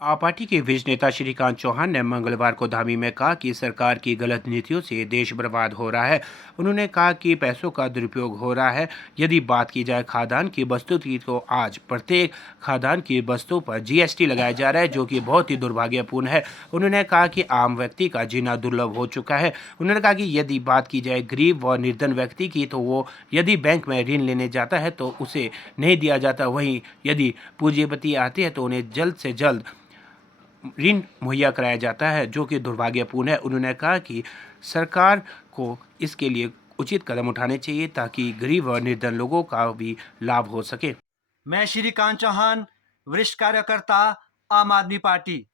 आप पार्टी के वरिष्ठ नेता श्रीकांत चौहान ने मंगलवार को धामी में कहा कि सरकार की गलत नीतियों से देश बर्बाद हो रहा है। उन्होंने कहा कि पैसों का दुरुपयोग हो रहा है। यदि बात की जाए खाद्यान्न की वस्तु की, तो आज प्रत्येक खाद्यान्न की वस्तु पर जीएसटी लगाया जा रहा है, जो कि बहुत ही दुर्भाग्यपूर्ण है। उन्होंने कहा कि आम व्यक्ति का जीना दुर्लभ हो चुका है। उन्होंने कहा कि यदि बात की जाए गरीब व निर्धन व्यक्ति की, तो वो यदि बैंक में ऋण लेने जाता है तो उसे नहीं दिया जाता। वहीं यदि पूंजीपति आते हैं तो उन्हें जल्द से जल्द ऋण मुहैया कराया जाता है, जो कि दुर्भाग्यपूर्ण है। उन्होंने कहा कि सरकार को इसके लिए उचित कदम उठाने चाहिए ताकि गरीब और निर्धन लोगों का भी लाभ हो सके। मैं श्रीकांत चौहान, वरिष्ठ कार्यकर्ता, आम आदमी पार्टी,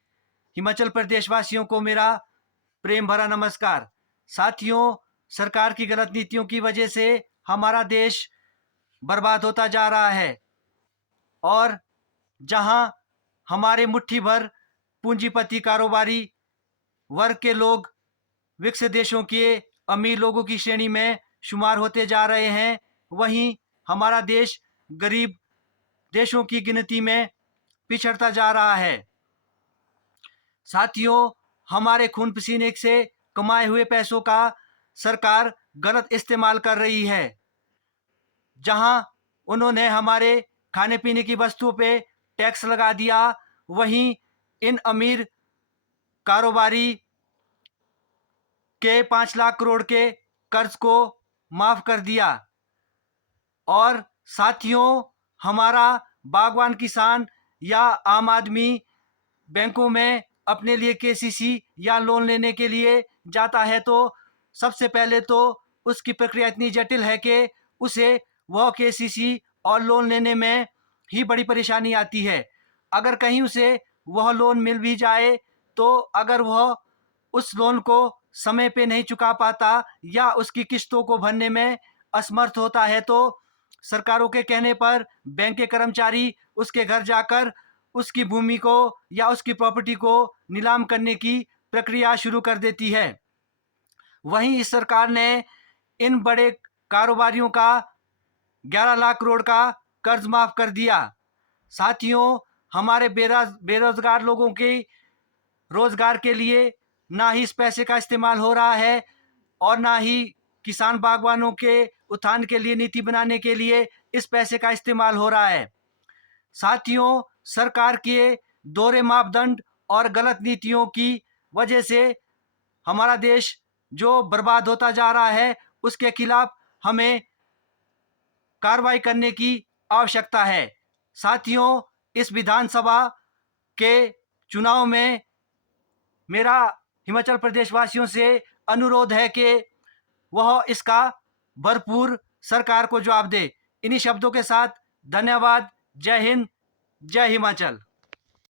हिमाचल प्रदेश वासियों को मेरा प्रेम भरा नमस्कार। साथियों, सरकार की गलत नीतियों की वजह से हमारा देश बर्बाद होता जा रहा है और जहां हमारे मुट्ठी भर पूंजीपति कारोबारी वर्ग के लोग विकसित देशों के अमीर लोगों की श्रेणी में शुमार होते जा रहे हैं, वहीं हमारा देश गरीब देशों की गिनती में पिछड़ता जा रहा है। साथियों, हमारे खून पसीने से कमाए हुए पैसों का सरकार गलत इस्तेमाल कर रही है। जहां उन्होंने हमारे खाने पीने की वस्तुओं पे टैक्स लगा दिया, वहीं इन अमीर कारोबारी के 5 लाख करोड़ के कर्ज को माफ कर दिया। और साथियों, हमारा बागवान किसान या आम आदमी बैंकों में अपने लिए केसीसी या लोन लेने के लिए जाता है तो सबसे पहले तो उसकी प्रक्रिया इतनी जटिल है कि उसे वह केसीसी और लोन लेने में ही बड़ी परेशानी आती है। अगर कहीं उसे वह लोन मिल भी जाए तो अगर वह उस लोन को समय पे नहीं चुका पाता या उसकी किस्तों को भरने में असमर्थ होता है तो सरकारों के कहने पर बैंक के कर्मचारी उसके घर जाकर उसकी भूमि को या उसकी प्रॉपर्टी को नीलाम करने की प्रक्रिया शुरू कर देती है। वहीं इस सरकार ने इन बड़े कारोबारियों का 11 लाख करोड़ का कर्ज माफ कर दिया। साथियों, हमारे बेरोजगार लोगों के रोजगार के लिए ना ही इस पैसे का इस्तेमाल हो रहा है और ना ही किसान बागवानों के उत्थान के लिए नीति बनाने के लिए इस पैसे का इस्तेमाल हो रहा है। साथियों, सरकार के दोहरे मापदंड और गलत नीतियों की वजह से हमारा देश जो बर्बाद होता जा रहा है, उसके खिलाफ हमें कार्रवाई करने की आवश्यकता है। साथियों, इस विधानसभा के चुनाव में मेरा हिमाचल प्रदेश वासियों से अनुरोध है कि वह इसका भरपूर सरकार को जवाब दे। इन्हीं शब्दों के साथ धन्यवाद। जय हिंद, जय हिमाचल।